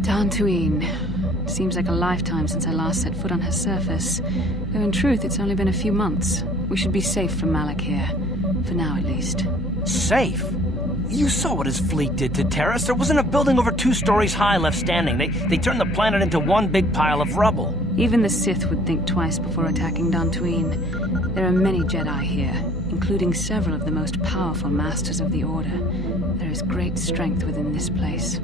Dantooine. Seems like a lifetime since I last set foot on her surface. Though in truth, it's only been a few months. We should be safe from Malak here. For now, at least. Safe? You saw what his fleet did to Terrace. There wasn't a building over 2 stories high left standing. They turned the planet into one big pile of rubble. Even the Sith would think twice before attacking Dantooine. There are many Jedi here, including several of the most powerful masters of the Order. There is great strength within this place.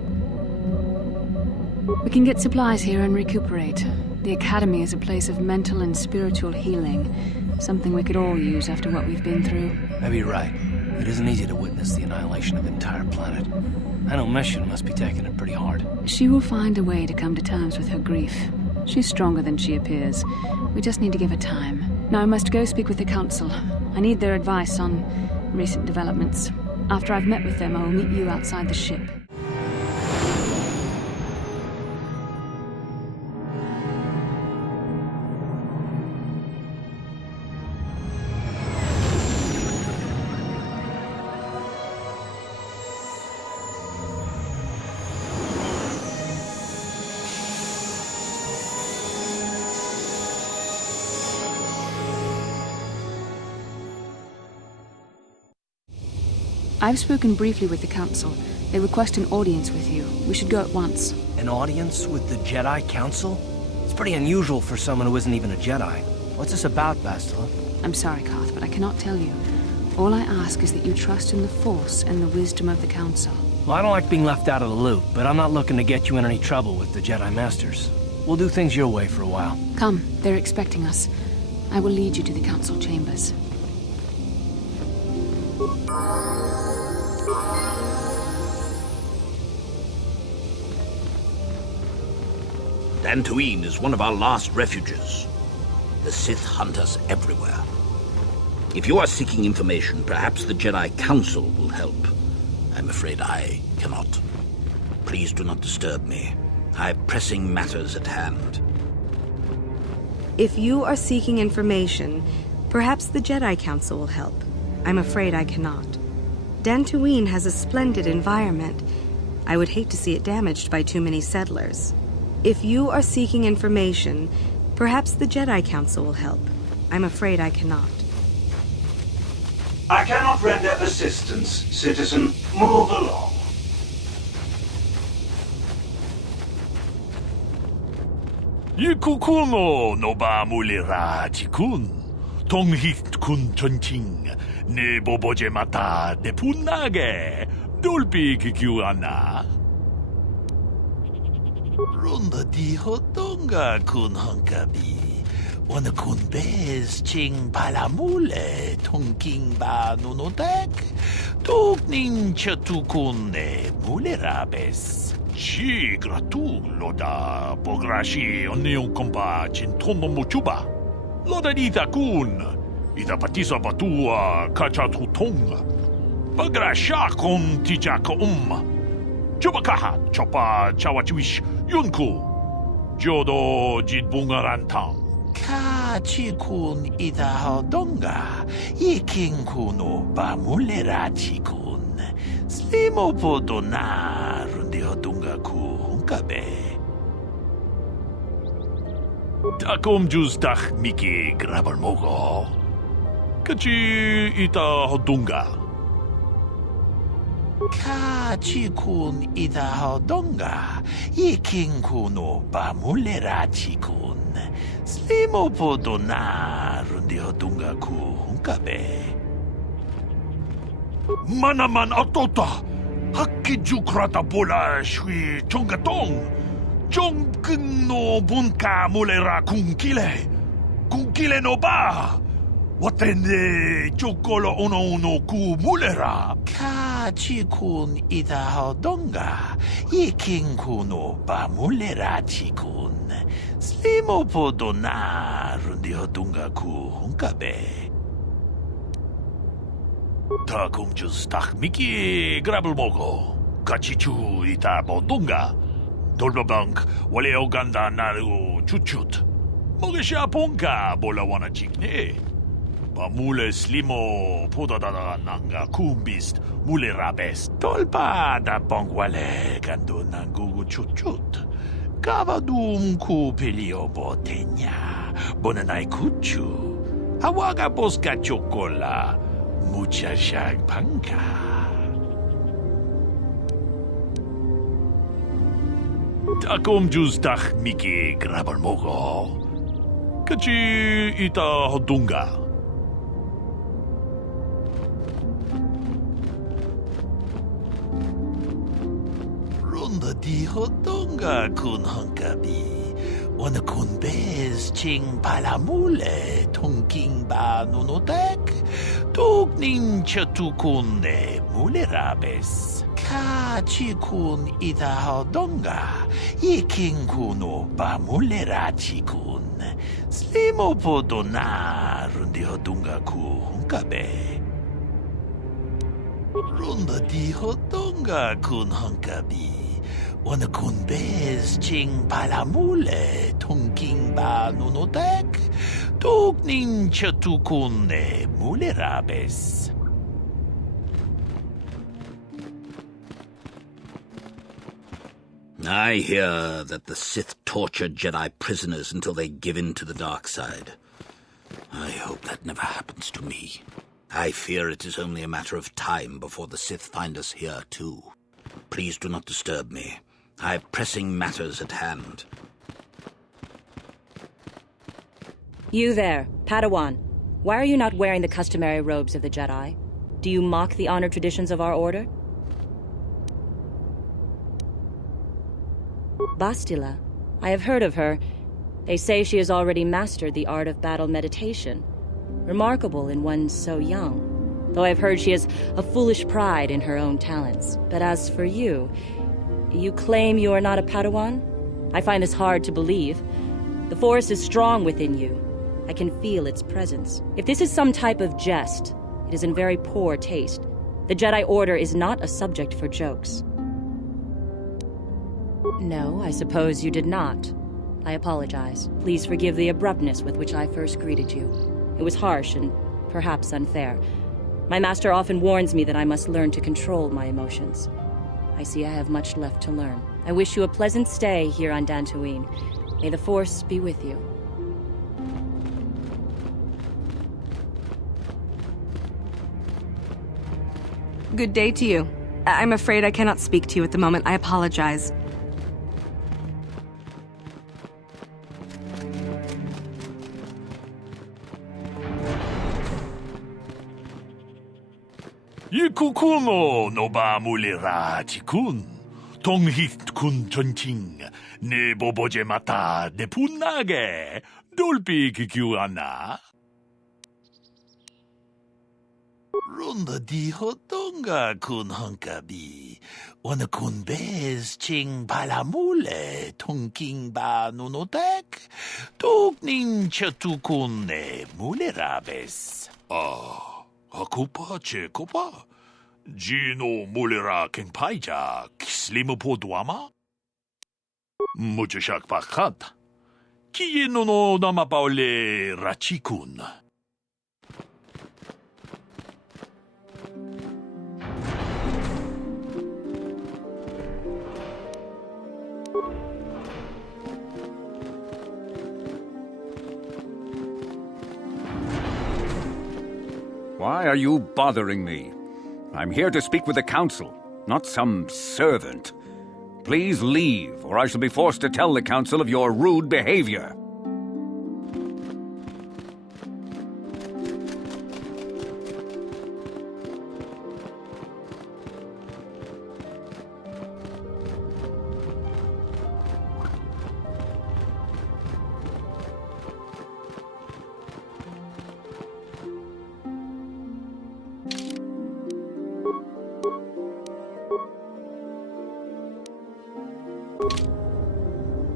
We can get supplies here and recuperate. The Academy is a place of mental and spiritual healing. Something we could all use after what we've been through. Maybe you're right. It isn't easy to witness the annihilation of an entire planet. I know Mission must be taking it pretty hard. She will find a way to come to terms with her grief. She's stronger than she appears. We just need to give her time. Now I must go speak with the Council. I need their advice on recent developments. After I've met with them, I will meet you outside the ship. I've spoken briefly with the Council. They request an audience with you. We should go at once. An audience with the Jedi Council? It's pretty unusual for someone who isn't even a Jedi. What's this about, Bastila? I'm sorry, Koth, but I cannot tell you. All I ask is that you trust in the Force and the wisdom of the Council. Well, I don't like being left out of the loop, but I'm not looking to get you in any trouble with the Jedi Masters. We'll do things your way for a while. Come, they're expecting us. I will lead you to the Council chambers. Dantooine is one of our last refuges. The Sith hunt us everywhere. If you are seeking information, perhaps the Jedi Council will help. I'm afraid I cannot. Please do not disturb me. I have pressing matters at hand. If you are seeking information, perhaps the Jedi Council will help. I'm afraid I cannot. Dantooine has a splendid environment. I would hate to see it damaged by too many settlers. If you are seeking information, perhaps the Jedi Council will help. I'm afraid I cannot. I cannot render assistance, citizen. Move along. Yikukuno no ba mulira chikun. Tonghit kun chonching. Ne boboje mata de punage. Dolpi kikiwana. Runda di hotonga kun honkabi. Wana kun bez ching palamule tongking ba nunotek. Tukning chatukun ne mulerabes. Chi gratu loda pograshi onion kompa chintono muchuba. Loda dita kun. Ida patisa batua kachatutonga. Pagrasha kon tijaka Chubakaha chopa chawachiwish yunku. Jodo jidbungarantang. Kachikun ida hodonga. Yikinkunu bamulera chikun. Slimo podona rundi hodonga ku hunkabe. Takom justach miki grabalmogo. Kachi ita hodonga. Kachikun ida hodonga. Yikinkunu bamulera chikun. Slimo podona rundi hodonga ku hunkabe. Manaman atota. Hakijukrata bola shui chongatong. Chongkun no bunka mulera kunkile. Kunkile no ba. Watende chokolo ono ku mulera. Kachikun ida hodonga. Yikinkunu ba mulera chikun. Slimo podona rundi hodonga ku hunkabe. Takum justach miki grabelmogo. Kachichu ita bodunga. Dolbabank wale oganda naru chuchut. Mogesha ponka bola wana chikne. Ba mule slimo podadada nanga kumbist mule rabes. Tolpa da pongwale kando nangugu chut. Kavadum ku pelio botenya. Bonanai kuchu. Hawaga boska chocola. Mucha shag panka. Takom jus tak miki grabal mogo. Kachi ita hodunga. Ronda di hodunga kun hankabi. Wana kun bez ching palamule tongking ba nunotek. Tuk nin chatukun mule rabes. Kachi kun ita hodunga. Iking kuno ba mule rachi kun. Slimo podona rundi hodunga ku hunkabe. Runda di hodunga kun hunkabi. Wana kun bez ching palamule tongking ba nunotek. Tuk nin chatukun mule rabes. I hear that the Sith torture Jedi prisoners until they give in to the dark side. I hope that never happens to me. I fear it is only a matter of time before the Sith find us here, too. Please do not disturb me. I have pressing matters at hand. You there, Padawan. Why are you not wearing the customary robes of the Jedi? Do you mock the honor traditions of our order? Bastila. I have heard of her. They say she has already mastered the art of battle meditation. Remarkable in one so young. Though I've heard she has a foolish pride in her own talents. But as for you, you claim you are not a Padawan? I find this hard to believe. The Force is strong within you. I can feel its presence. If this is some type of jest, it is in very poor taste. The Jedi Order is not a subject for jokes. No, I suppose you did not. I apologize. Please forgive the abruptness with which I first greeted you. It was harsh and perhaps unfair. My master often warns me that I must learn to control my emotions. I see I have much left to learn. I wish you a pleasant stay here on Dantooine. May the Force be with you. Good day to you. I'm afraid I cannot speak to you at the moment. I apologize. Ikukumo no ba mulira chikun. Tonghit kun chonching. Ne boboje mata de punage. Dolpi kikiwana. Runda di hodonga kun hunkabi. Wana kun bez ching palamule. Tongking ba nunotek. Tuk nin chatukun mulerabes. Akupa che kopa. Gino mulera king paija. Kislimu podwama. Muchashak pakat. Kieno no namapaule rachikun. Why are you bothering me? I'm here to speak with the Council, not some servant. Please leave, or I shall be forced to tell the Council of your rude behavior.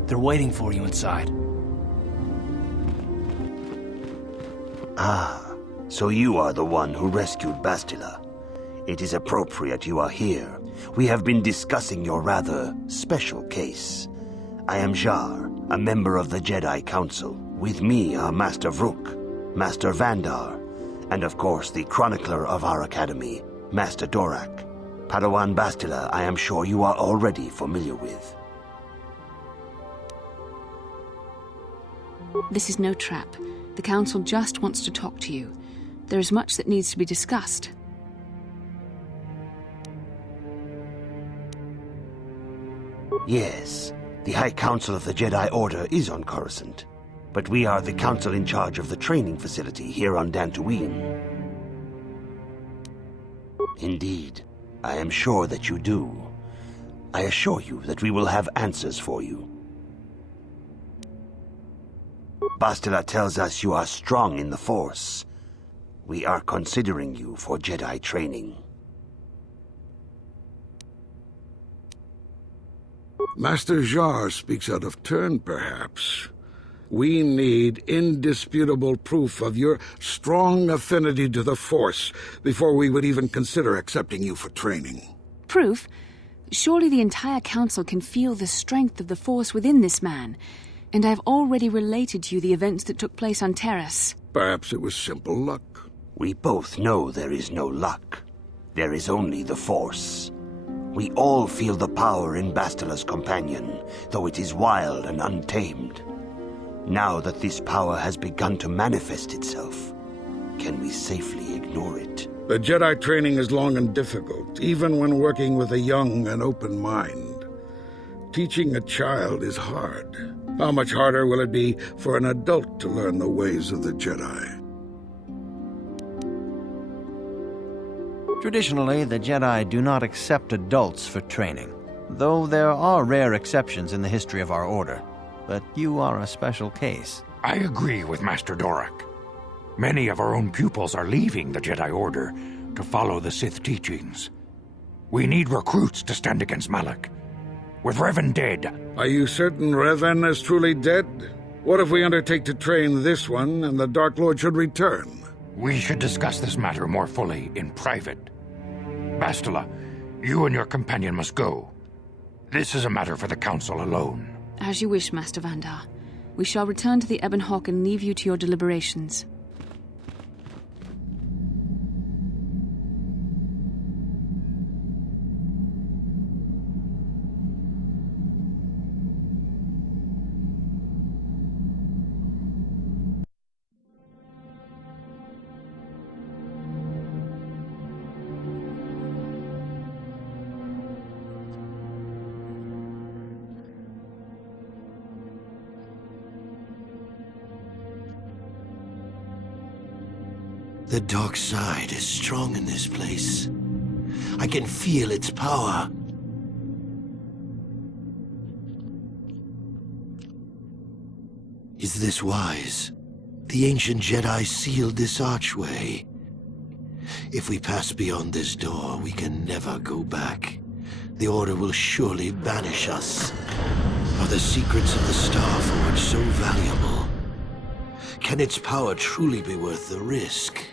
They're waiting for you inside. Ah, so you are the one who rescued Bastila. It is appropriate you are here. We have been discussing your rather special case. I am Jar, a member of the Jedi Council. With me are Master Vrook, Master Vandar, And of course, the chronicler of our academy, Master Dorak. Padawan Bastila, I am sure you are already familiar with. This is no trap. The Council just wants to talk to you. There is much that needs to be discussed. Yes, the High Council of the Jedi Order is on Coruscant, but we are the council in charge of the training facility here on Dantooine. Indeed, I am sure that you do. I assure you that we will have answers for you. Bastila tells us you are strong in the Force. We are considering you for Jedi training. Master Jar speaks out of turn, perhaps. We need indisputable proof of your strong affinity to the Force before we would even consider accepting you for training. Proof? Surely the entire Council can feel the strength of the Force within this man. And I've already related to you the events that took place on Terrace. Perhaps it was simple luck. We both know there is no luck. There is only the Force. We all feel the power in Bastila's companion, though it is wild and untamed. Now that this power has begun to manifest itself, can we safely ignore it? The Jedi training is long and difficult, even when working with a young and open mind. Teaching a child is hard. How much harder will it be for an adult to learn the ways of the Jedi? Traditionally, the Jedi do not accept adults for training, though there are rare exceptions in the history of our order. But you are a special case. I agree with Master Dorak. Many of our own pupils are leaving the Jedi Order to follow the Sith teachings. We need recruits to stand against Malak. With Revan dead... Are you certain Revan is truly dead? What if we undertake to train this one and the Dark Lord should return? We should discuss this matter more fully in private. Bastila, you and your companion must go. This is a matter for the Council alone. As you wish, Master Vandar. We shall return to the Ebon Hawk and leave you to your deliberations. The dark side is strong in this place. I can feel its power. Is this wise? The ancient Jedi sealed this archway. If we pass beyond this door, we can never go back. The Order will surely banish us. Are the secrets of the Star Forge so valuable? Can its power truly be worth the risk?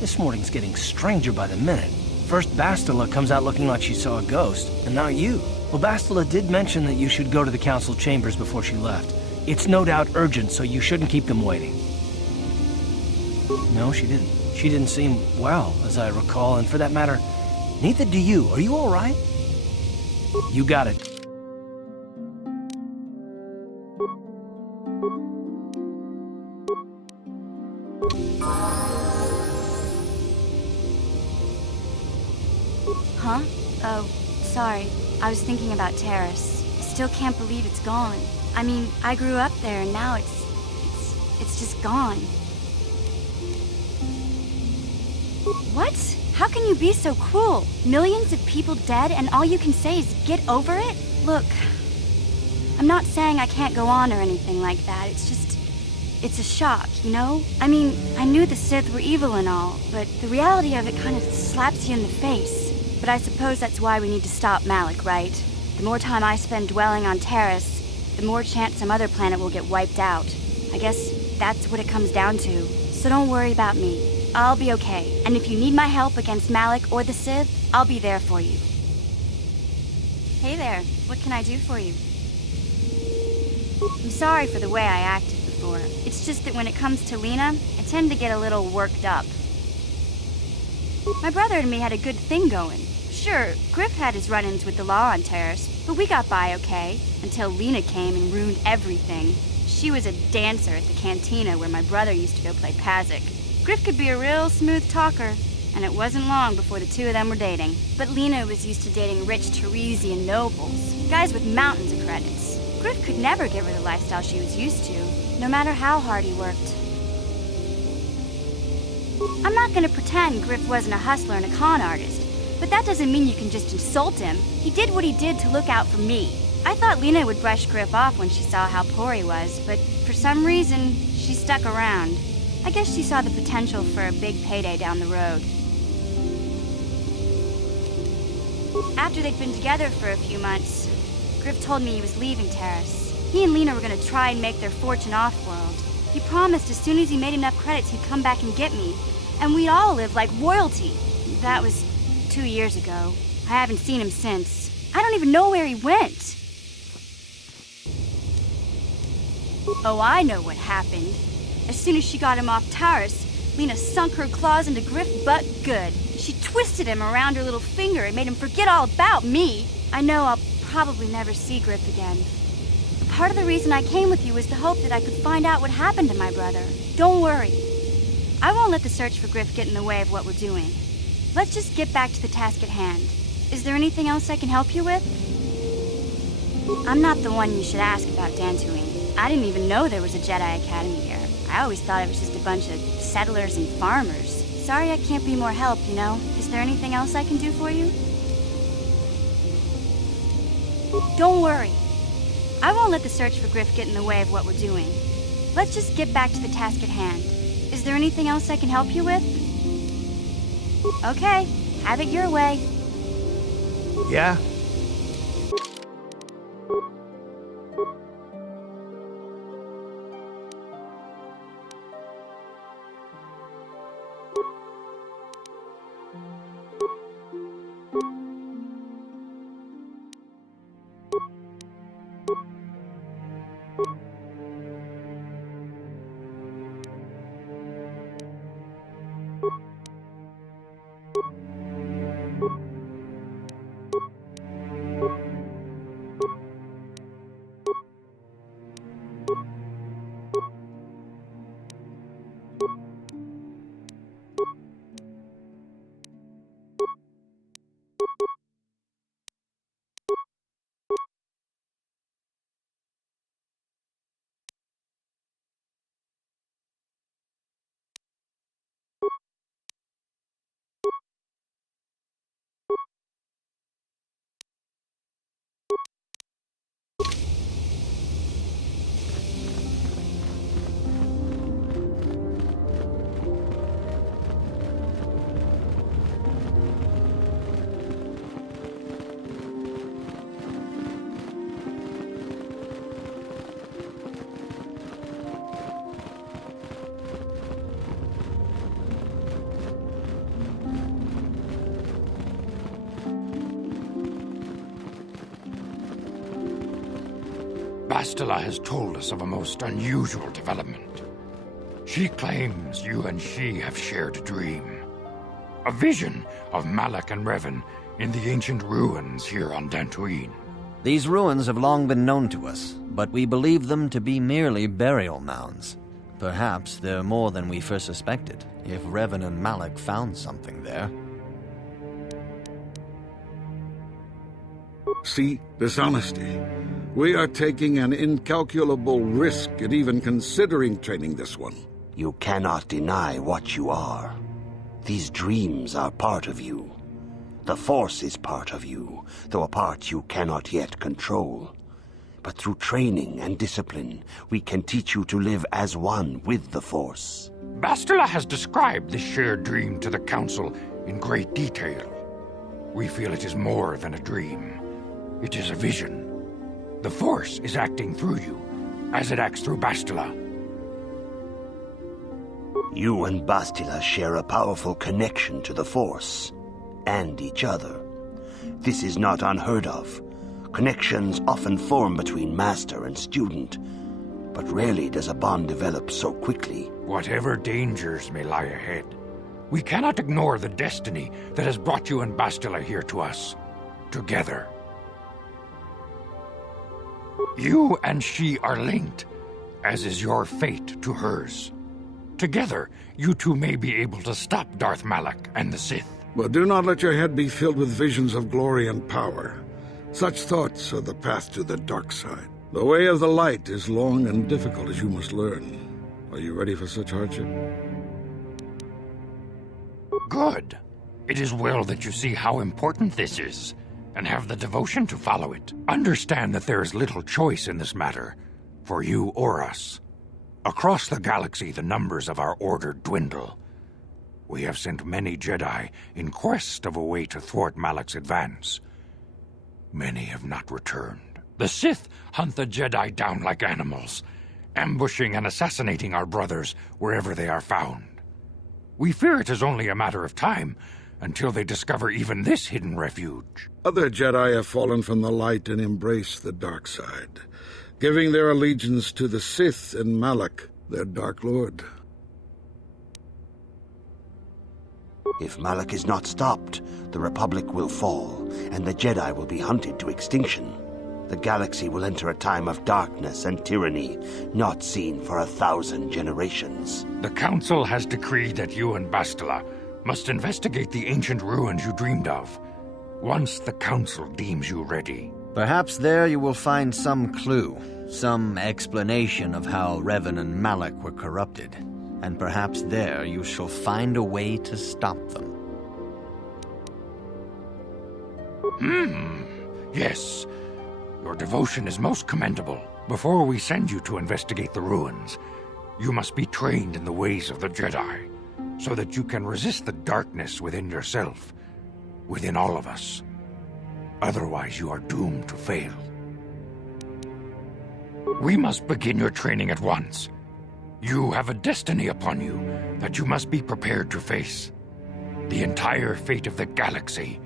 This morning's getting stranger by the minute. First Bastila comes out looking like she saw a ghost, and now you. Well, Bastila did mention that you should go to the Council chambers before she left. It's no doubt urgent, so you shouldn't keep them waiting. No, she didn't. She didn't seem well, as I recall, and for that matter, neither do you. Are you all right? You got it. Huh? Oh, sorry. I was thinking about Terrace. I still can't believe it's gone. I mean, I grew up there and now it's just gone. What? How can you be so cruel? Millions of people dead and all you can say is get over it? Look, I'm not saying I can't go on or anything like that. It's a shock, you know? I mean, I knew the Sith were evil and all, but the reality of it kind of slaps you in the face. But I suppose that's why we need to stop Malak, right? The more time I spend dwelling on Terrace, the more chance some other planet will get wiped out. I guess that's what it comes down to. So don't worry about me. I'll be okay. And if you need my help against Malik or the Sith, I'll be there for you. Hey there, what can I do for you? I'm sorry for the way I acted before. It's just that when it comes to Lena, I tend to get a little worked up. My brother and me had a good thing going. Sure, Griff had his run-ins with the law on Terrace, but we got by okay, until Lena came and ruined everything. She was a dancer at the cantina where my brother used to go play Pazik. Griff could be a real smooth talker, and it wasn't long before the two of them were dating. But Lena was used to dating rich Teresian nobles, guys with mountains of credits. Griff could never give her the lifestyle she was used to, no matter how hard he worked. I'm not gonna pretend Griff wasn't a hustler and a con artist, but that doesn't mean you can just insult him. He did what he did to look out for me. I thought Lena would brush Griff off when she saw how poor he was, but for some reason, she stuck around. I guess she saw the potential for a big payday down the road. After they'd been together for a few months, Griff told me he was leaving Terrace. He and Lena were gonna try and make their fortune off-world. He promised as soon as he made enough credits he'd come back and get me, and we'd all live like royalty. That was 2 years ago. I haven't seen him since. I don't even know where he went. Oh, I know what happened. As soon as she got him off Terrace, Lena sunk her claws into Griff butt good. She twisted him around her little finger and made him forget all about me. I know I'll probably never see Griff again. But part of the reason I came with you was the hope that I could find out what happened to my brother. Don't worry. I won't let the search for Griff get in the way of what we're doing. Let's just get back to the task at hand. Is there anything else I can help you with? I'm not the one you should ask about Dantooine. I didn't even know there was a Jedi Academy here. I always thought it was just a bunch of settlers and farmers. Sorry I can't be more help, you know? Is there anything else I can do for you? Don't worry. I won't let the search for Griff get in the way of what we're doing. Let's just get back to the task at hand. Is there anything else I can help you with? Okay, have it your way. Yeah? Bastila has told us of a most unusual development. She claims you and she have shared a dream. A vision of Malak and Revan in the ancient ruins here on Dantooine. These ruins have long been known to us, but we believe them to be merely burial mounds. Perhaps they're more than we first suspected, if Revan and Malak found something there. See, dishonesty. We are taking an incalculable risk at even considering training this one. You cannot deny what you are. These dreams are part of you. The Force is part of you, though a part you cannot yet control. But through training and discipline, we can teach you to live as one with the Force. Bastila has described this shared dream to the Council in great detail. We feel it is more than a dream. It is a vision. The Force is acting through you, as it acts through Bastila. You and Bastila share a powerful connection to the Force, and each other. This is not unheard of. Connections often form between master and student, but rarely does a bond develop so quickly. Whatever dangers may lie ahead, we cannot ignore the destiny that has brought you and Bastila here to us, together. You and she are linked, as is your fate to hers. Together, you two may be able to stop Darth Malak and the Sith. But do not let your head be filled with visions of glory and power. Such thoughts are the path to the dark side. The way of the light is long and difficult, as you must learn. Are you ready for such hardship? Good. It is well that you see how important this is, and have the devotion to follow it. Understand that there is little choice in this matter, for you or us. Across the galaxy, the numbers of our order dwindle. We have sent many Jedi in quest of a way to thwart Malak's advance. Many have not returned. The Sith hunt the Jedi down like animals, ambushing and assassinating our brothers wherever they are found. We fear it is only a matter of time until they discover even this hidden refuge. Other Jedi have fallen from the light and embraced the dark side, giving their allegiance to the Sith and Malak, their Dark Lord. If Malak is not stopped, the Republic will fall, and the Jedi will be hunted to extinction. The galaxy will enter a time of darkness and tyranny, not seen for 1,000 generations. The Council has decreed that you and Bastila must investigate the ancient ruins you dreamed of, once the Council deems you ready. Perhaps there you will find some clue, some explanation of how Revan and Malak were corrupted, and perhaps there you shall find a way to stop them. Yes. Your devotion is most commendable. Before we send you to investigate the ruins, you must be trained in the ways of the Jedi, so that you can resist the darkness within yourself, within all of us. Otherwise, you are doomed to fail. We must begin your training at once. You have a destiny upon you that you must be prepared to face. The entire fate of the galaxy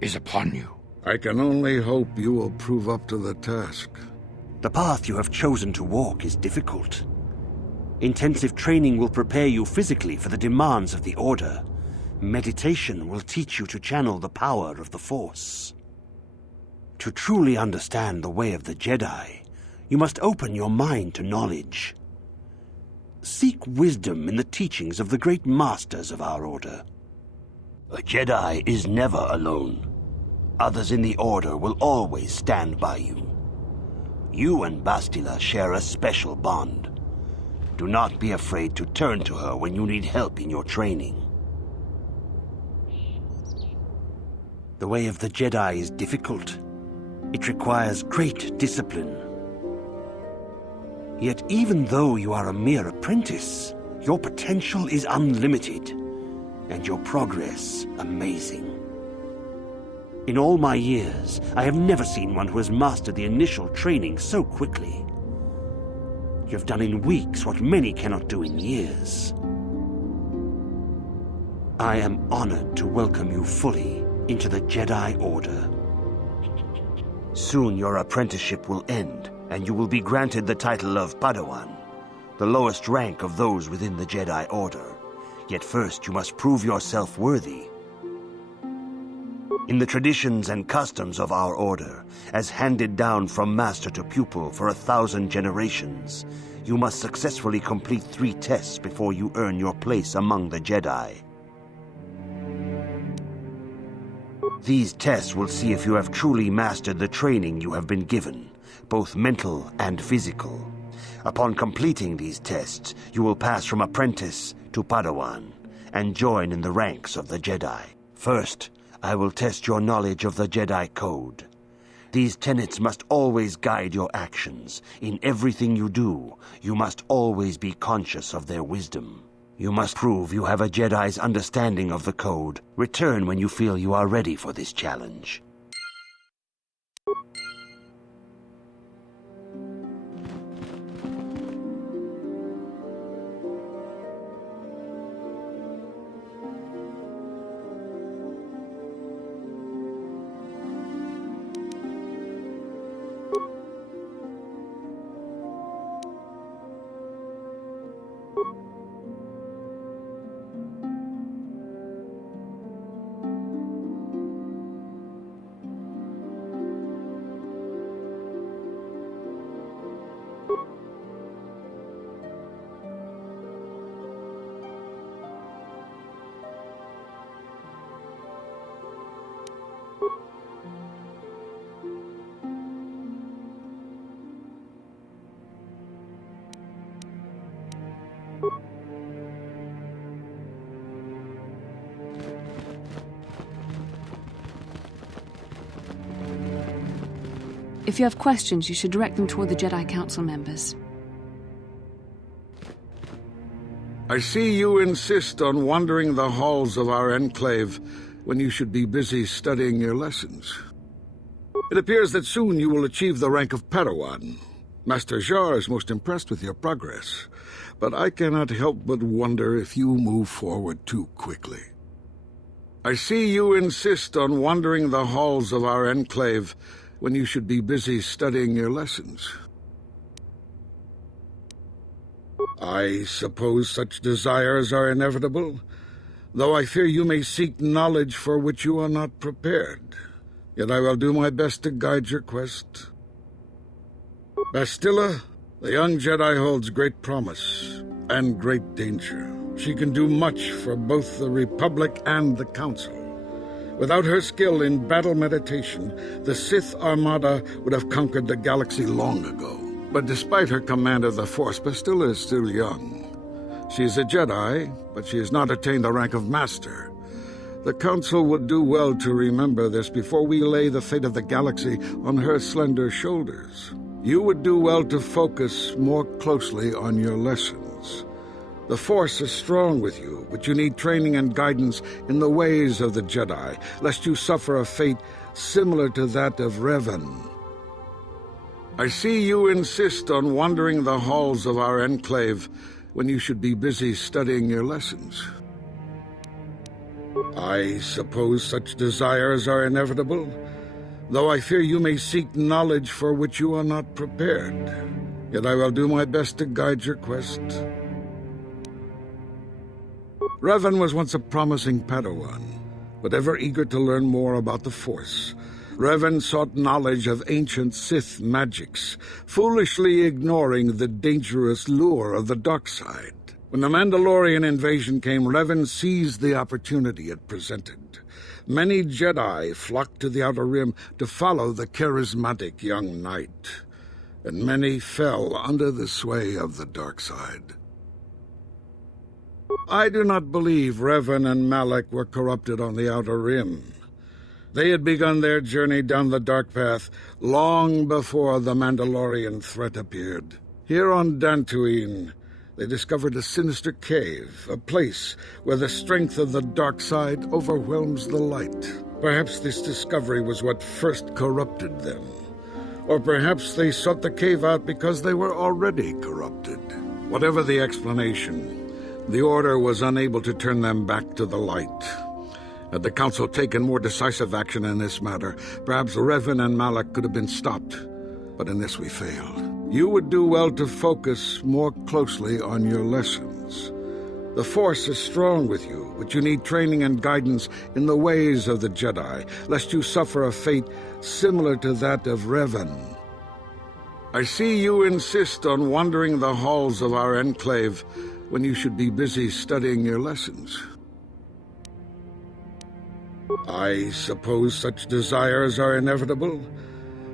is upon you. I can only hope you will prove up to the task. The path you have chosen to walk is difficult. Intensive training will prepare you physically for the demands of the Order. Meditation will teach you to channel the power of the Force. To truly understand the way of the Jedi, you must open your mind to knowledge. Seek wisdom in the teachings of the great masters of our Order. A Jedi is never alone. Others in the Order will always stand by you. You and Bastila share a special bond. Do not be afraid to turn to her when you need help in your training. The way of the Jedi is difficult. It requires great discipline. Yet even though you are a mere apprentice, your potential is unlimited, and your progress amazing. In all my years, I have never seen one who has mastered the initial training so quickly. You have done in weeks what many cannot do in years. I am honored to welcome you fully into the Jedi Order. Soon your apprenticeship will end, and you will be granted the title of Padawan, the lowest rank of those within the Jedi Order. Yet first you must prove yourself worthy. In the traditions and customs of our Order, as handed down from master to pupil for 1,000 generations, you must successfully complete 3 tests before you earn your place among the Jedi. These tests will see if you have truly mastered the training you have been given, both mental and physical. Upon completing these tests, you will pass from apprentice to Padawan, and join in the ranks of the Jedi. First, I will test your knowledge of the Jedi Code. These tenets must always guide your actions. In everything you do, you must always be conscious of their wisdom. You must prove you have a Jedi's understanding of the Code. Return when you feel you are ready for this challenge. If you have questions, you should direct them toward the Jedi Council members. I see you insist on wandering the halls of our Enclave when you should be busy studying your lessons. It appears that soon you will achieve the rank of Padawan. Master Jar is most impressed with your progress, but I cannot help but wonder if you move forward too quickly. I see you insist on wandering the halls of our Enclave when you should be busy studying your lessons. I suppose such desires are inevitable, though I fear you may seek knowledge for which you are not prepared. Yet I will do my best to guide your quest. Bastila, the young Jedi holds great promise and great danger. She can do much for both the Republic and the Council. Without her skill in battle meditation, the Sith Armada would have conquered the galaxy long ago. But despite her command of the Force, Bastila is still young. She is a Jedi, but she has not attained the rank of Master. The Council would do well to remember this before we lay the fate of the galaxy on her slender shoulders. You would do well to focus more closely on your lessons. The Force is strong with you, but you need training and guidance in the ways of the Jedi, lest you suffer a fate similar to that of Revan. I see you insist on wandering the halls of our Enclave when you should be busy studying your lessons. I suppose such desires are inevitable, though I fear you may seek knowledge for which you are not prepared. Yet I will do my best to guide your quest. Revan was once a promising Padawan, but ever eager to learn more about the Force. Revan sought knowledge of ancient Sith magics, foolishly ignoring the dangerous lure of the dark side. When the Mandalorian invasion came, Revan seized the opportunity it presented. Many Jedi flocked to the Outer Rim to follow the charismatic young knight, and many fell under the sway of the dark side. I do not believe Revan and Malak were corrupted on the Outer Rim. They had begun their journey down the dark path long before the Mandalorian threat appeared. Here on Dantooine, they discovered a sinister cave, a place where the strength of the dark side overwhelms the light. Perhaps this discovery was what first corrupted them. Or perhaps they sought the cave out because they were already corrupted. Whatever the explanation, the Order was unable to turn them back to the light. Had the Council taken more decisive action in this matter, perhaps Revan and Malak could have been stopped. But in this we failed. You would do well to focus more closely on your lessons. The Force is strong with you, but you need training and guidance in the ways of the Jedi, lest you suffer a fate similar to that of Revan. I see you insist on wandering the halls of our Enclave when you should be busy studying your lessons. I suppose such desires are inevitable,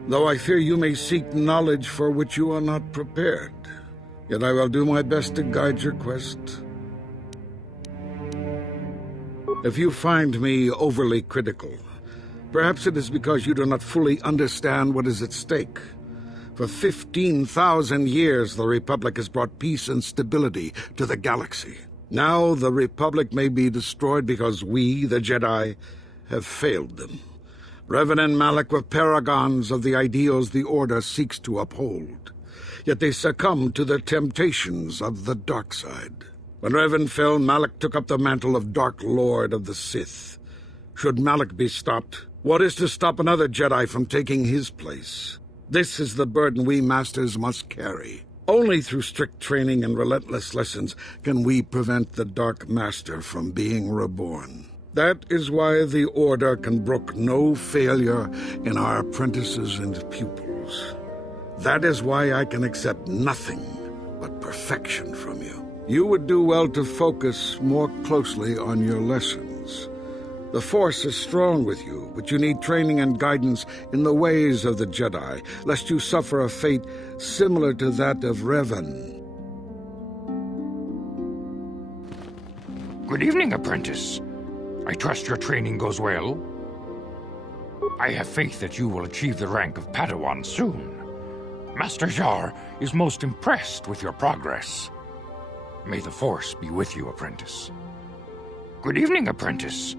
though I fear you may seek knowledge for which you are not prepared. Yet I will do my best to guide your quest. If you find me overly critical, perhaps it is because you do not fully understand what is at stake. For 15,000 years, the Republic has brought peace and stability to the galaxy. Now the Republic may be destroyed because we, the Jedi, have failed them. Revan and Malak were paragons of the ideals the Order seeks to uphold. Yet they succumbed to the temptations of the dark side. When Revan fell, Malak took up the mantle of Dark Lord of the Sith. Should Malak be stopped, what is to stop another Jedi from taking his place? This is the burden we Masters must carry. Only through strict training and relentless lessons can we prevent the Dark Master from being reborn. That is why the Order can brook no failure in our apprentices and pupils. That is why I can accept nothing but perfection from you. You would do well to focus more closely on your lessons. The Force is strong with you, but you need training and guidance in the ways of the Jedi, lest you suffer a fate similar to that of Revan. Good evening, apprentice. I trust your training goes well. I have faith that you will achieve the rank of Padawan soon. Master Jar is most impressed with your progress. May the Force be with you, apprentice. Good evening, apprentice.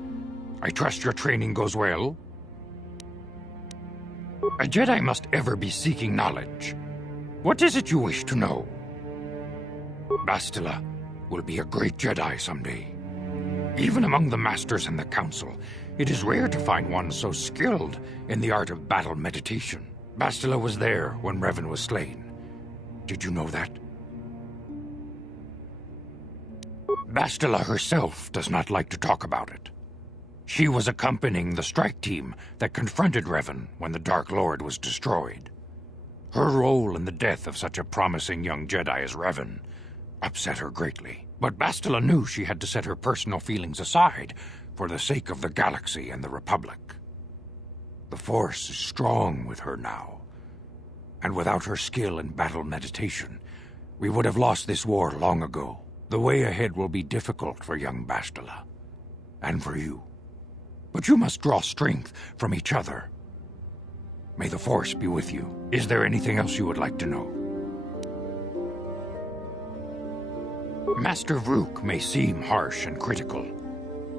I trust your training goes well. A Jedi must ever be seeking knowledge. What is it you wish to know? Bastila will be a great Jedi someday. Even among the Masters and the Council, it is rare to find one so skilled in the art of battle meditation. Bastila was there when Revan was slain. Did you know that? Bastila herself does not like to talk about it. She was accompanying the strike team that confronted Revan when the Dark Lord was destroyed. Her role in the death of such a promising young Jedi as Revan upset her greatly. But Bastila knew she had to set her personal feelings aside for the sake of the galaxy and the Republic. The Force is strong with her now, and without her skill in battle meditation, we would have lost this war long ago. The way ahead will be difficult for young Bastila, and for you. But you must draw strength from each other. May the Force be with you. Is there anything else you would like to know? Master Vrook may seem harsh and critical,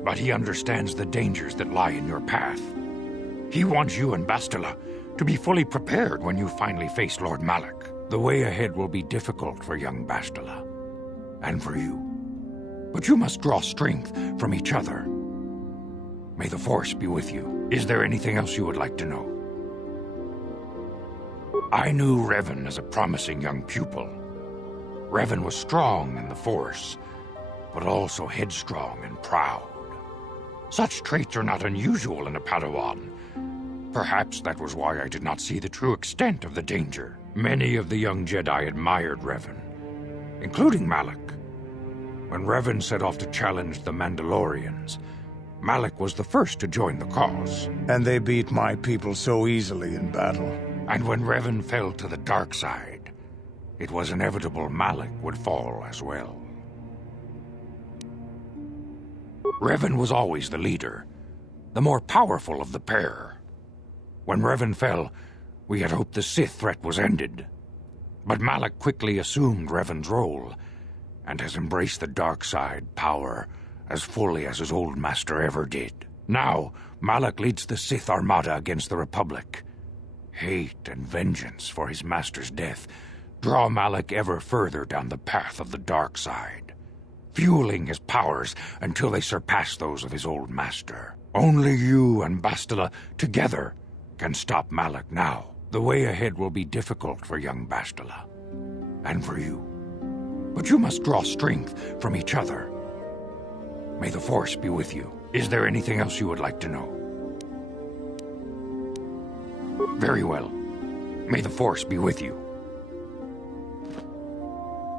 but he understands the dangers that lie in your path. He wants you and Bastila to be fully prepared when you finally face Lord Malak. The way ahead will be difficult for young Bastila, and for you. But you must draw strength from each other. May the Force be with you. Is there anything else you would like to know? I knew Revan as a promising young pupil. Revan was strong in the Force, but also headstrong and proud. Such traits are not unusual in a Padawan. Perhaps that was why I did not see the true extent of the danger. Many of the young Jedi admired Revan, including Malak. When Revan set off to challenge the Mandalorians, Malak was the first to join the cause. And they beat my people so easily in battle. And when Revan fell to the dark side, it was inevitable Malak would fall as well. Revan was always the leader, the more powerful of the pair. When Revan fell, we had hoped the Sith threat was ended. But Malak quickly assumed Revan's role, and has embraced the dark side power as fully as his old master ever did. Now, Malak leads the Sith Armada against the Republic. Hate and vengeance for his master's death draw Malak ever further down the path of the dark side, fueling his powers until they surpass those of his old master. Only you and Bastila together can stop Malak now. The way ahead will be difficult for young Bastila, and for you. But you must draw strength from each other. May the Force be with you. Is there anything else you would like to know? Very well. May the Force be with you.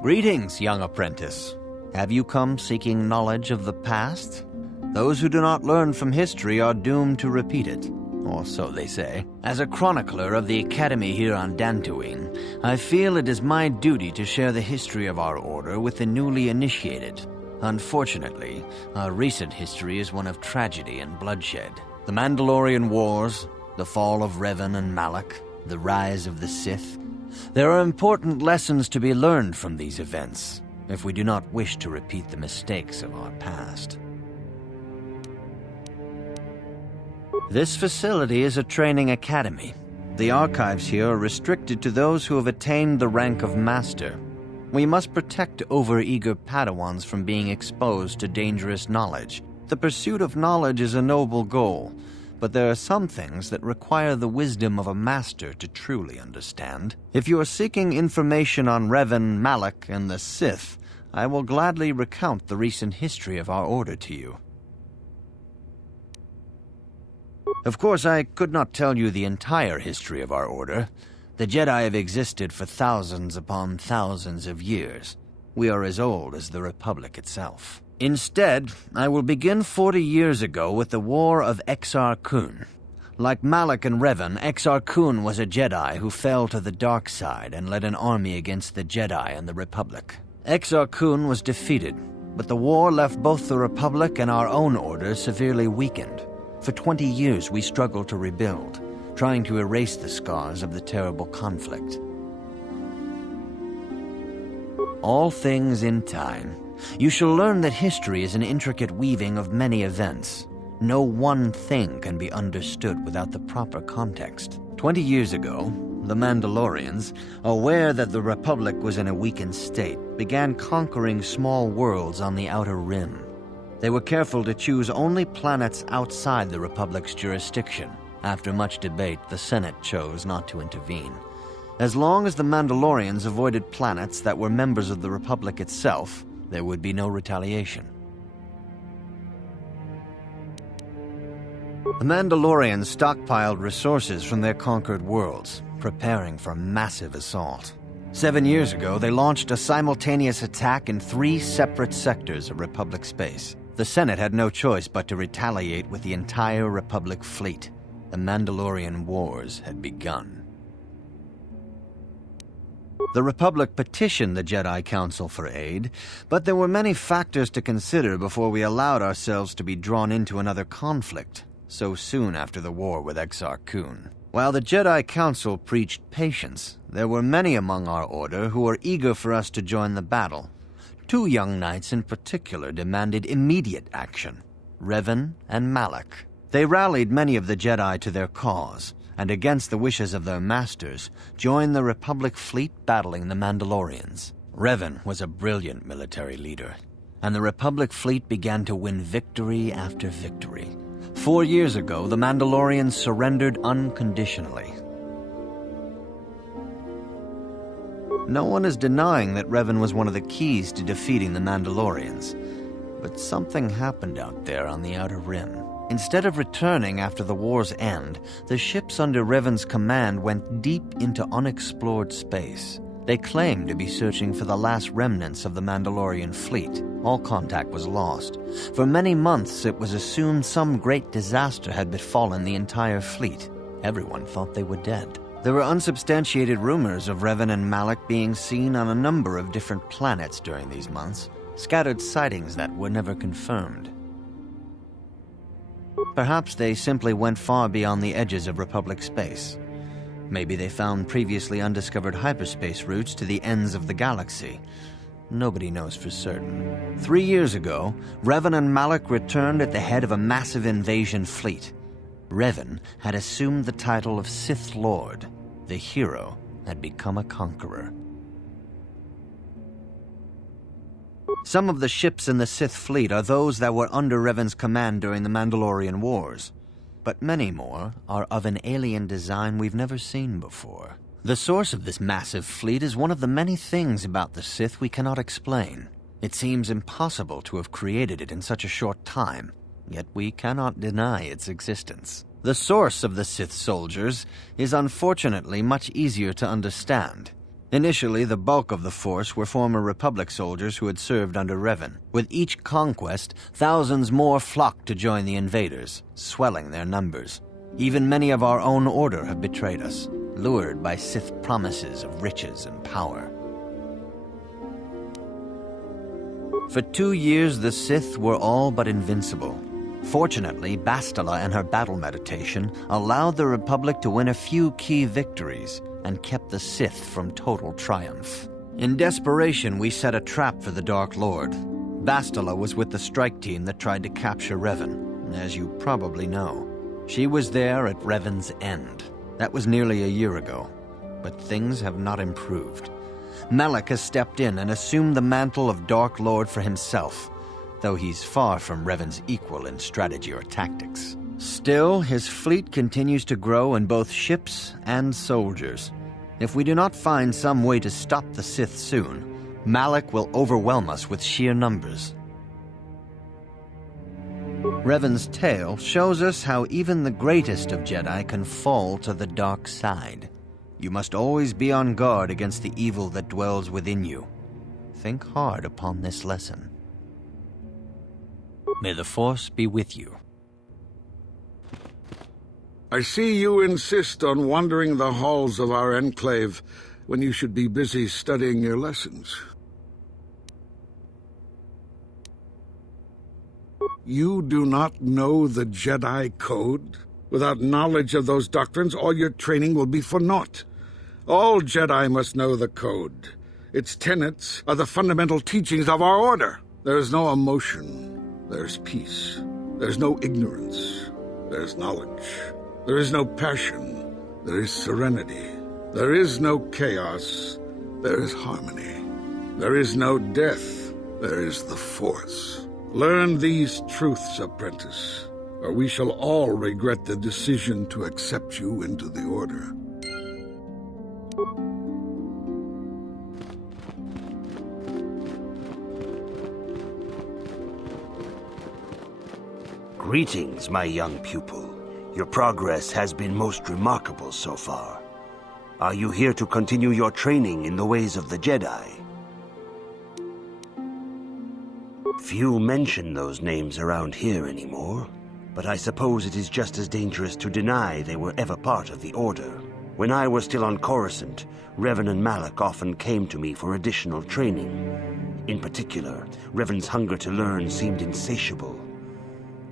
Greetings, young apprentice. Have you come seeking knowledge of the past? Those who do not learn from history are doomed to repeat it, or so they say. As a chronicler of the Academy here on Dantooine, I feel it is my duty to share the history of our order with the newly initiated. Unfortunately, our recent history is one of tragedy and bloodshed. The Mandalorian Wars, the fall of Revan and Malak, the rise of the Sith. There are important lessons to be learned from these events, if we do not wish to repeat the mistakes of our past. This facility is a training academy. The archives here are restricted to those who have attained the rank of Master. We must protect overeager Padawans from being exposed to dangerous knowledge. The pursuit of knowledge is a noble goal, but there are some things that require the wisdom of a master to truly understand. If you are seeking information on Revan, Malak, and the Sith, I will gladly recount the recent history of our order to you. Of course, I could not tell you the entire history of our order. The Jedi have existed for thousands upon thousands of years. We are as old as the Republic itself. Instead, I will begin 40 years ago with the War of Exar Kun. Like Malak and Revan, Exar Kun was a Jedi who fell to the dark side and led an army against the Jedi and the Republic. Exar Kun was defeated, But the war left both the Republic and our own order severely weakened. For 20 years we struggled to rebuild, trying to erase the scars of the terrible conflict. All things in time. You shall learn that history is an intricate weaving of many events. No one thing can be understood without the proper context. 20 years ago, the Mandalorians, aware that the Republic was in a weakened state, began conquering small worlds on the Outer Rim. They were careful to choose only planets outside the Republic's jurisdiction. After much debate, the Senate chose not to intervene. As long as the Mandalorians avoided planets that were members of the Republic itself, there would be no retaliation. The Mandalorians stockpiled resources from their conquered worlds, preparing for a massive assault. 7 years ago, they launched a simultaneous attack in 3 separate sectors of Republic space. The Senate had no choice but to retaliate with the entire Republic fleet. The Mandalorian Wars had begun. The Republic petitioned the Jedi Council for aid, but there were many factors to consider before we allowed ourselves to be drawn into another conflict, so soon after the war with Exar Kun. While the Jedi Council preached patience, there were many among our order who were eager for us to join the battle. 2 young knights in particular demanded immediate action, Revan and Malak. They rallied many of the Jedi to their cause, and against the wishes of their masters, joined the Republic fleet battling the Mandalorians. Revan was a brilliant military leader, and the Republic fleet began to win victory after victory. 4 years ago, the Mandalorians surrendered unconditionally. No one is denying that Revan was one of the keys to defeating the Mandalorians, but something happened out there on the Outer Rim. Instead of returning after the war's end, the ships under Revan's command went deep into unexplored space. They claimed to be searching for the last remnants of the Mandalorian fleet. All contact was lost. For many months, it was assumed some great disaster had befallen the entire fleet. Everyone thought they were dead. There were unsubstantiated rumors of Revan and Malak being seen on a number of different planets during these months, scattered sightings that were never confirmed. Perhaps they simply went far beyond the edges of Republic space. Maybe they found previously undiscovered hyperspace routes to the ends of the galaxy. Nobody knows for certain. 3 years ago, Revan and Malak returned at the head of a massive invasion fleet. Revan had assumed the title of Sith Lord. The hero had become a conqueror. Some of the ships in the Sith fleet are those that were under Revan's command during the Mandalorian Wars, but many more are of an alien design we've never seen before. The source of this massive fleet is one of the many things about the Sith we cannot explain. It seems impossible to have created it in such a short time, yet we cannot deny its existence. The source of the Sith soldiers is unfortunately much easier to understand. Initially, the bulk of the force were former Republic soldiers who had served under Revan. With each conquest, thousands more flocked to join the invaders, swelling their numbers. Even many of our own order have betrayed us, lured by Sith promises of riches and power. For 2 years, the Sith were all but invincible. Fortunately, Bastila and her battle meditation allowed the Republic to win a few key victories and kept the Sith from total triumph. In desperation, we set a trap for the Dark Lord. Bastila was with the strike team that tried to capture Revan, as you probably know. She was there at Revan's end. That was nearly a year ago, but things have not improved. Malak has stepped in and assumed the mantle of Dark Lord for himself, though he's far from Revan's equal in strategy or tactics. Still, his fleet continues to grow in both ships and soldiers. If we do not find some way to stop the Sith soon, Malak will overwhelm us with sheer numbers. Revan's tale shows us how even the greatest of Jedi can fall to the dark side. You must always be on guard against the evil that dwells within you. Think hard upon this lesson. May the Force be with you. I see you insist on wandering the halls of our Enclave when you should be busy studying your lessons. You do not know the Jedi Code? Without knowledge of those doctrines, all your training will be for naught. All Jedi must know the Code. Its tenets are the fundamental teachings of our order. There is no emotion. There's peace. There's no ignorance. There's knowledge. There is no passion. There is serenity. There is no chaos. There is harmony. There is no death. There is the Force. Learn these truths, apprentice, or we shall all regret the decision to accept you into the Order. Greetings, my young pupil. Your progress has been most remarkable so far. Are you here to continue your training in the ways of the Jedi? Few mention those names around here anymore, but I suppose it is just as dangerous to deny they were ever part of the Order. When I was still on Coruscant, Revan and Malak often came to me for additional training. In particular, Revan's hunger to learn seemed insatiable.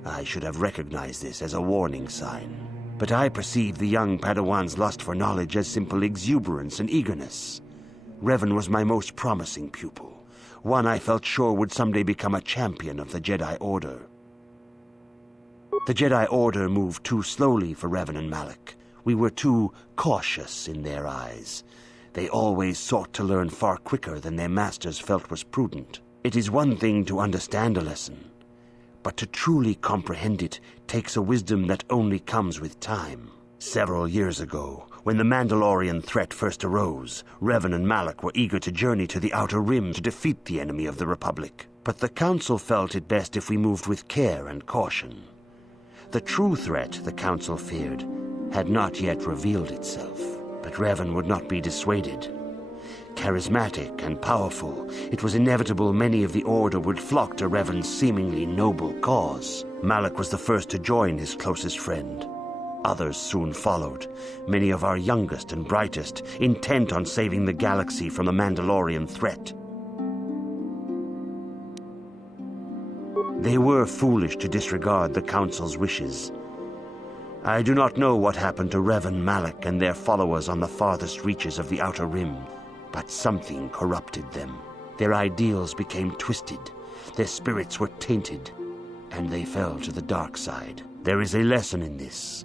I should have recognized this as a warning sign, but I perceived the young Padawan's lust for knowledge as simple exuberance and eagerness. Revan was my most promising pupil, one I felt sure would someday become a champion of the Jedi Order. The Jedi Order moved too slowly for Revan and Malak. We were too cautious in their eyes. They always sought to learn far quicker than their masters felt was prudent. It is one thing to understand a lesson, but to truly comprehend it takes a wisdom that only comes with time. Several years ago, when the Mandalorian threat first arose, Revan and Malak were eager to journey to the Outer Rim to defeat the enemy of the Republic. But the Council felt it best if we moved with care and caution. The true threat the Council feared had not yet revealed itself, but Revan would not be dissuaded. Charismatic and powerful, it was inevitable many of the Order would flock to Revan's seemingly noble cause. Malak was the first to join his closest friend. Others soon followed, many of our youngest and brightest, intent on saving the galaxy from the Mandalorian threat. They were foolish to disregard the Council's wishes. I do not know what happened to Revan, Malak, and their followers on the farthest reaches of the Outer Rim, but something corrupted them. Their ideals became twisted, their spirits were tainted, and they fell to the dark side. There is a lesson in this.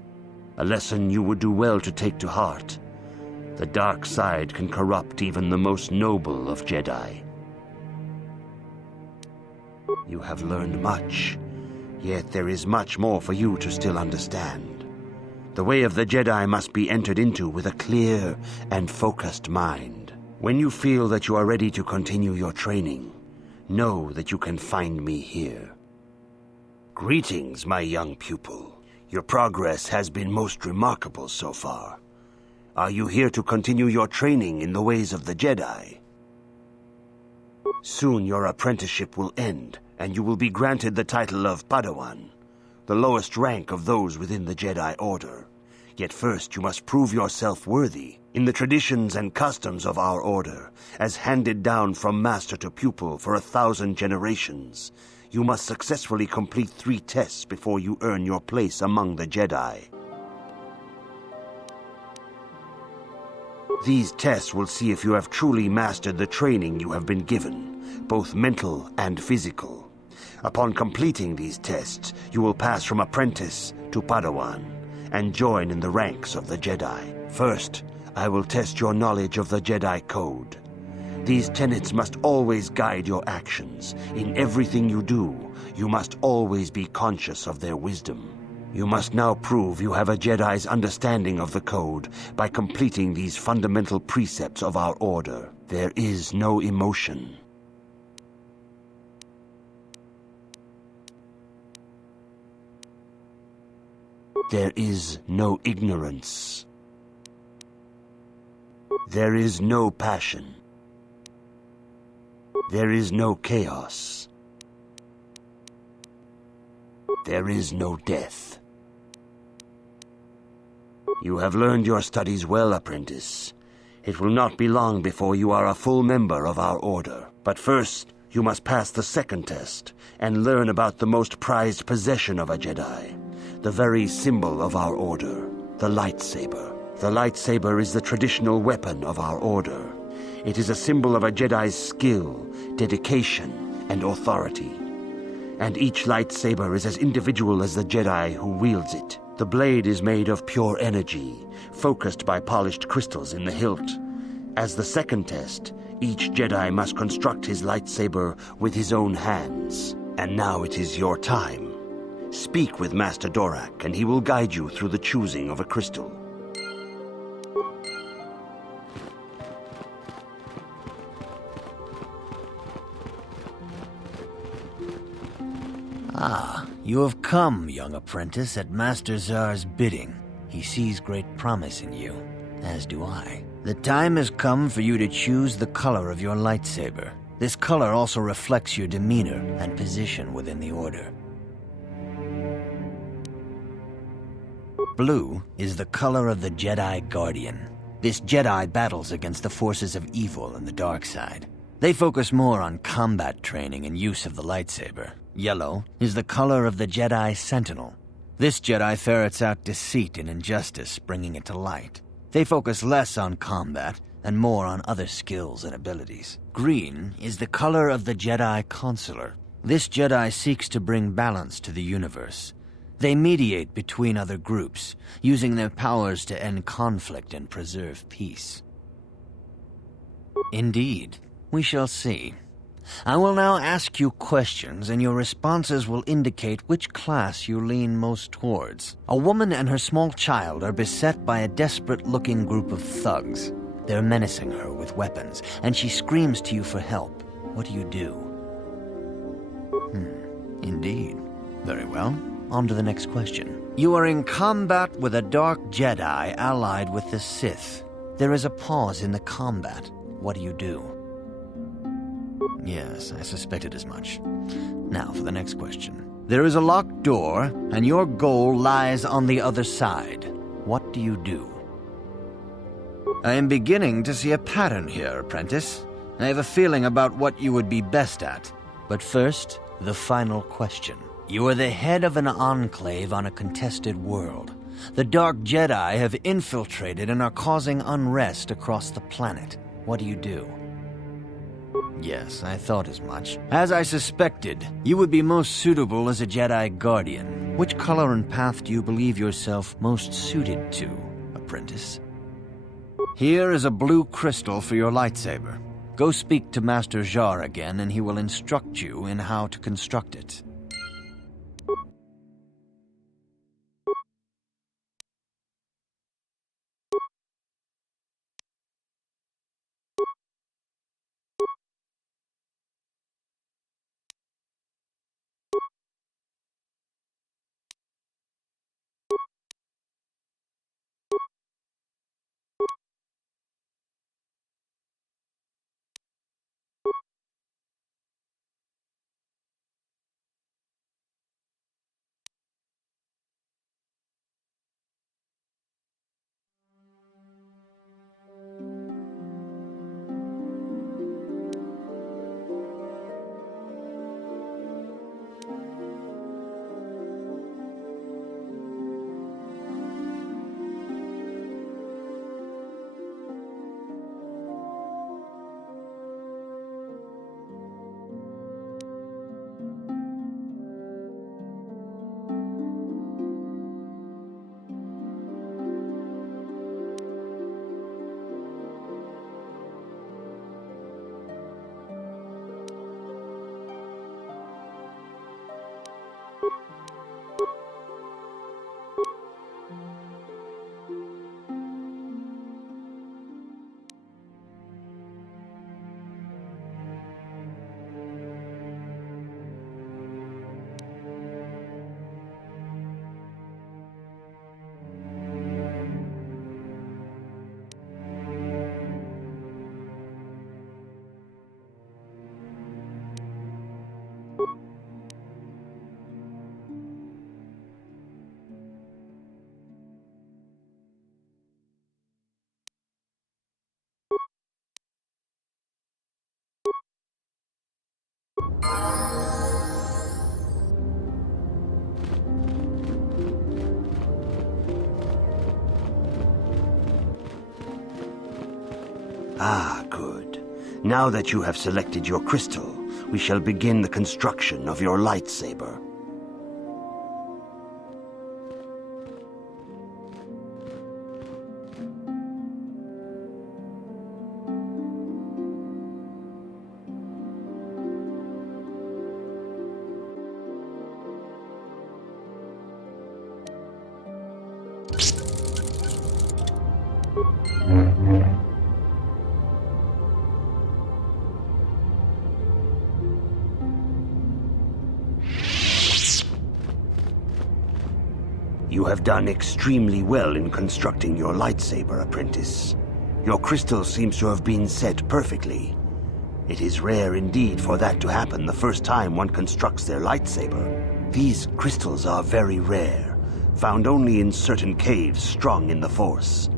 A lesson you would do well to take to heart. The dark side can corrupt even the most noble of Jedi. You have learned much, yet there is much more for you to still understand. The way of the Jedi must be entered into with a clear and focused mind. When you feel that you are ready to continue your training, know that you can find me here. Greetings, my young pupil. Your progress has been most remarkable so far. Are you here to continue your training in the ways of the Jedi? Soon your apprenticeship will end, and you will be granted the title of Padawan, the lowest rank of those within the Jedi Order. Yet first you must prove yourself worthy. In the traditions and customs of our Order, as handed down from master to pupil for 1,000 generations, you must successfully complete 3 tests before you earn your place among the Jedi. These tests will see if you have truly mastered the training you have been given, both mental and physical. Upon completing these tests, you will pass from apprentice to Padawan and join in the ranks of the Jedi. First, I will test your knowledge of the Jedi Code. These tenets must always guide your actions. In everything you do, you must always be conscious of their wisdom. You must now prove you have a Jedi's understanding of the Code by completing these fundamental precepts of our Order. There is no emotion. There is no ignorance. There is no passion. There is no chaos. There is no death. You have learned your studies well, apprentice. It will not be long before you are a full member of our Order. But first, You must pass the second test and learn about the most prized possession of a Jedi, the very symbol of our order, the lightsaber. The lightsaber is the traditional weapon of our order. It is a symbol of a Jedi's skill, dedication, and authority. And each lightsaber is as individual as the Jedi who wields it. The blade is made of pure energy, focused by polished crystals in the hilt. As the second test, each Jedi must construct his lightsaber with his own hands. And now it is your time. Speak with Master Dorak, and he will guide you through the choosing of a crystal. Ah, you have come, young apprentice, at Master Zar's bidding. He sees great promise in you, as do I. The time has come for you to choose the color of your lightsaber. This color also reflects your demeanor and position within the Order. Blue is the color of the Jedi Guardian. This Jedi battles against the forces of evil and the dark side. They focus more on combat training and use of the lightsaber. Yellow is the color of the Jedi Sentinel. This Jedi ferrets out deceit and injustice, bringing it to light. They focus less on combat and more on other skills and abilities. Green is the color of the Jedi Consular. This Jedi seeks to bring balance to the universe. They mediate between other groups, using their powers to end conflict and preserve peace. Indeed, we shall see. I will now ask you questions, and your responses will indicate which class you lean most towards. A woman and her small child are beset by a desperate-looking group of thugs. They're menacing her with weapons, and she screams to you for help. What do? Indeed. Very well. On to the next question. You are in combat with a dark Jedi allied with the Sith. There is a pause in the combat. What do? Yes, I suspected as much. Now for the next question. There is a locked door, and your goal lies on the other side. What do? I am beginning to see a pattern here, apprentice. I have a feeling about what you would be best at. But first, the final question. You are the head of an enclave on a contested world. The Dark Jedi have infiltrated and are causing unrest across the planet. What do? Yes, I thought as much. As I suspected, you would be most suitable as a Jedi Guardian. Which color and path do you believe yourself most suited to, apprentice? Here is a blue crystal for your lightsaber. Go speak to Master Jar again, and he will instruct you in how to construct it. Ah, good. Now that you have selected your crystal, we shall begin the construction of your lightsaber. You have done extremely well in constructing your lightsaber, apprentice. Your crystal seems to have been set perfectly. It is rare indeed for that to happen the first time one constructs their lightsaber. These crystals are very rare, found only in certain caves strung in the Force.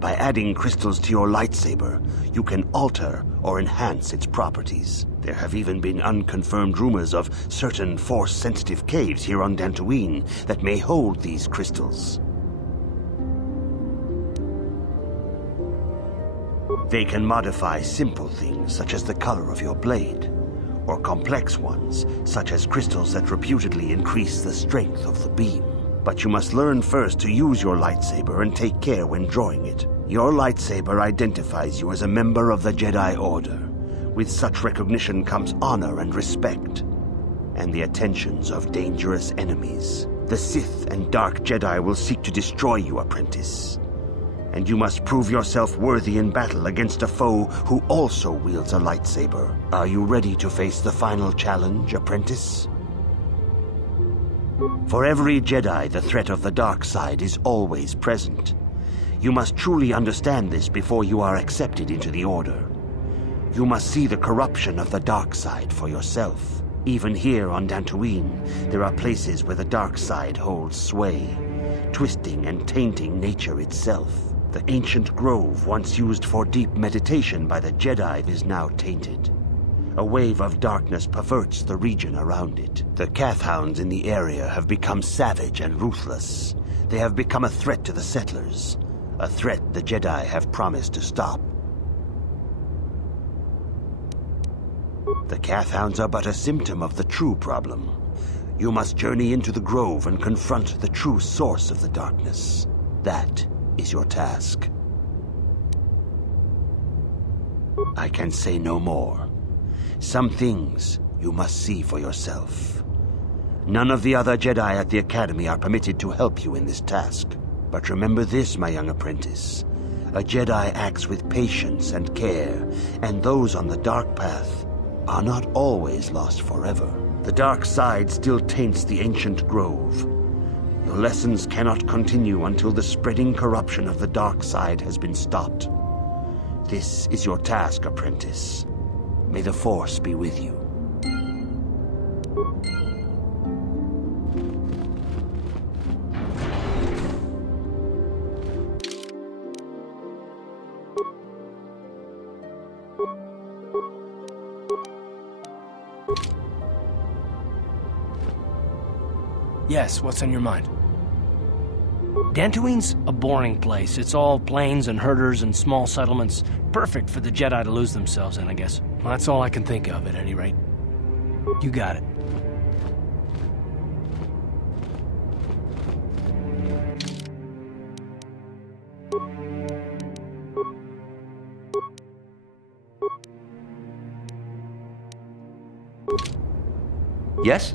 By adding crystals to your lightsaber, you can alter or enhance its properties. There have even been unconfirmed rumors of certain Force-sensitive caves here on Dantooine that may hold these crystals. They can modify simple things such as the color of your blade, or complex ones such as crystals that reputedly increase the strength of the beam. But you must learn first to use your lightsaber and take care when drawing it. Your lightsaber identifies you as a member of the Jedi Order. With such recognition comes honor and respect, and the attentions of dangerous enemies. The Sith and Dark Jedi will seek to destroy you, apprentice. And you must prove yourself worthy in battle against a foe who also wields a lightsaber. Are you ready to face the final challenge, apprentice? For every Jedi, the threat of the dark side is always present. You must truly understand this before you are accepted into the Order. You must see the corruption of the dark side for yourself. Even here on Dantooine, there are places where the dark side holds sway, twisting and tainting nature itself. The ancient grove once used for deep meditation by the Jedi is now tainted. A wave of darkness perverts the region around it. The Kathhounds in the area have become savage and ruthless. They have become a threat to the settlers, a threat the Jedi have promised to stop. The Kathhounds are but a symptom of the true problem. You must journey into the grove and confront the true source of the darkness. That is your task. I can say no more. Some things you must see for yourself. None of the other Jedi at the Academy are permitted to help you in this task. But remember this, my young apprentice. A Jedi acts with patience and care, and those on the dark path are not always lost forever. The dark side still taints the ancient grove. Your lessons cannot continue until the spreading corruption of the dark side has been stopped. This is your task, apprentice. May the Force be with you. Yes, what's on your mind? Dantooine's a boring place. It's all plains and herders and small settlements. Perfect for the Jedi to lose themselves in, I guess. Well, that's all I can think of, at any rate. You got it. Yes?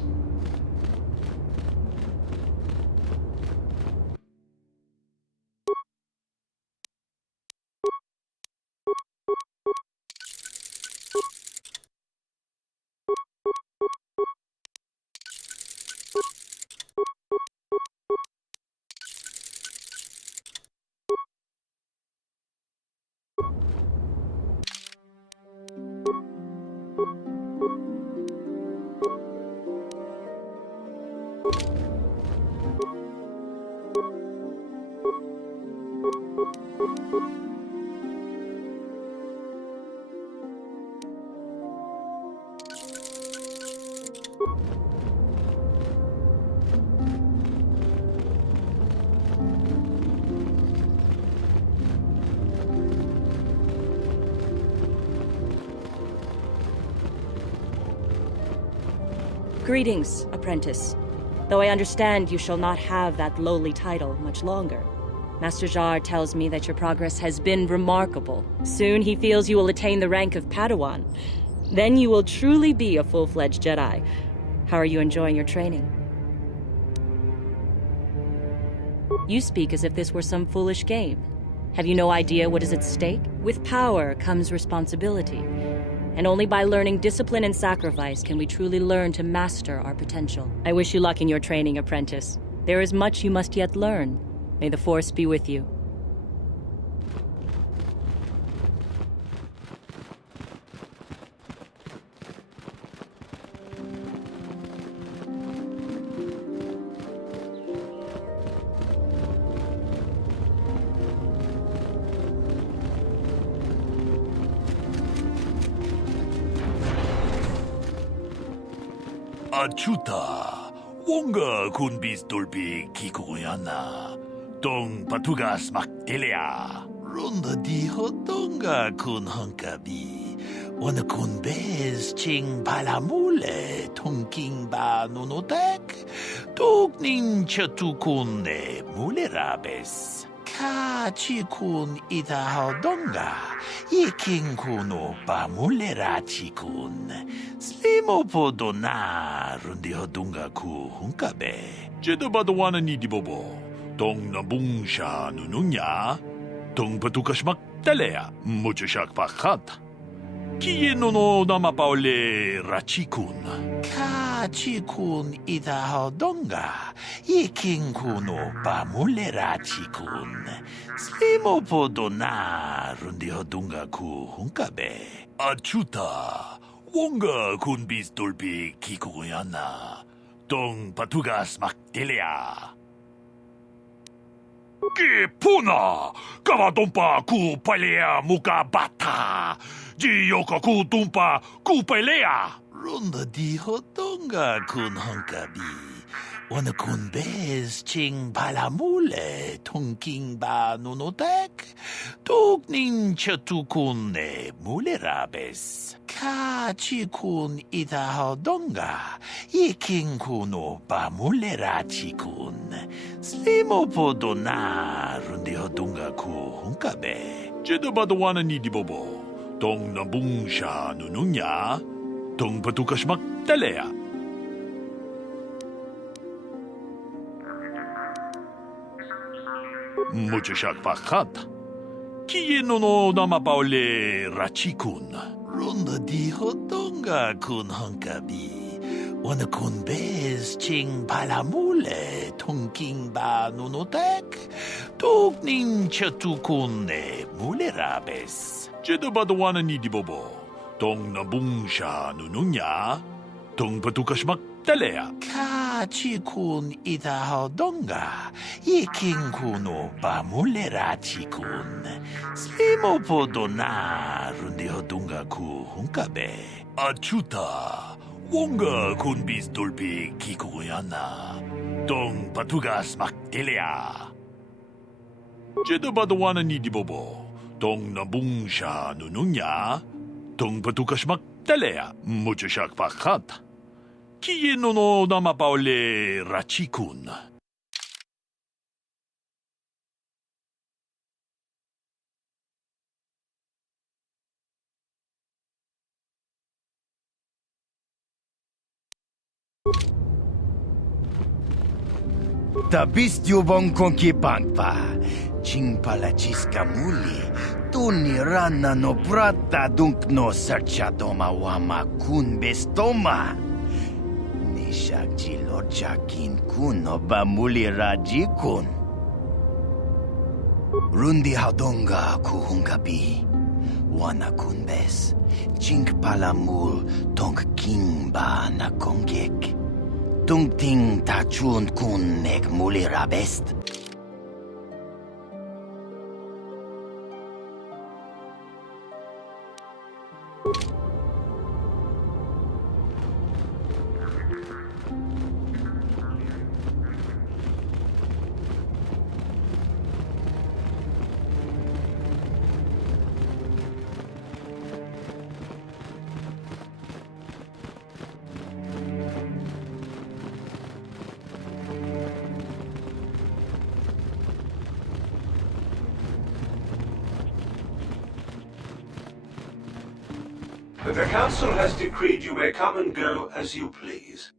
Greetings, apprentice. Though I understand you shall not have that lowly title much longer. Master Jar tells me that your progress has been remarkable. Soon he feels you will attain the rank of Padawan. Then you will truly be a full-fledged Jedi. How are you enjoying your training? You speak as if this were some foolish game. Have you no idea what is at stake? With power comes responsibility. And only by learning discipline and sacrifice can we truly learn to master our potential. I wish you luck in your training, apprentice. There is much you must yet learn. May the Force be with you. Achuta, wonga kun bistolpi kikoyana, tong patugas maktelea, ronda di hotonga kun hankabi, wana kun bez ching palamule, tong king ba nunotek, tok nin chatukun ne mulerabes. Kachikun ita hodonga, iking kuno pa mulera chikun. Slimo po dona rundi hodunga ku hunkabe. Jeda badawana ni dibobo, tong nabung siya nununya, tong patukas maktalea, mucho siyak pakat. Kieno no namapaule rachikun. Kachikun ita hodonga, iking kuno pa mulera chikun. Slimo po dona rundi hodunga ku hunkabe. Achuta, wonga kun bistolpi kikoyana, tong patugas maktelea. Kipuna, kavatompa ku palea muka bata, jiyoka ku tumpa ku pelea. Ronda di hotonga kun hankabi. Wana kun bez ching palamule tong king ba nunotek, tok nin chatukun ne mulerabes. Kachikun ita hodonga, iking kuno ba mulerachikun. Slimo po dona rundi hodonga ku hunkabe. Jeda badawana ni dibobo, tong nabung siya nununya, tong patukas maktalea. Mucho siyak pakat. Kieno no namapaule rachikun. Ronda di hodonga kun hankabi. Wana kun bez ching palamule tong king ba nunotek. Tok nin chatukun ne mulerabes. Jeda badawana ni dibobo, tong nabung siya nununya, tong patukas maktalea. Kachikun ita hodonga, iking kuno pa mulera chikun. Slimo po dona rundi hodonga ku hunkabe. Achuta, wonga kun bistolpi kikoyana, tong patugas maktelea. Jeda badawana ni dibobo, tong nabung siya nununya, tong patukas maktalea, mucho siyak pakat. Kieno no namapaule rachikun. Tabistyo bong konkipangpa, ching palachiska muli, tuni rana no prata dunk no sarchadoma wama kun bestoma. Nishak chilochakin kun no bamuli rajikun. Rundi hadonga kuhungabi, wana kun bes, ching palamul tong king ba na kongek. Tung ting tachun kun nek muli rabest. The Council has decreed you may come and go as you please.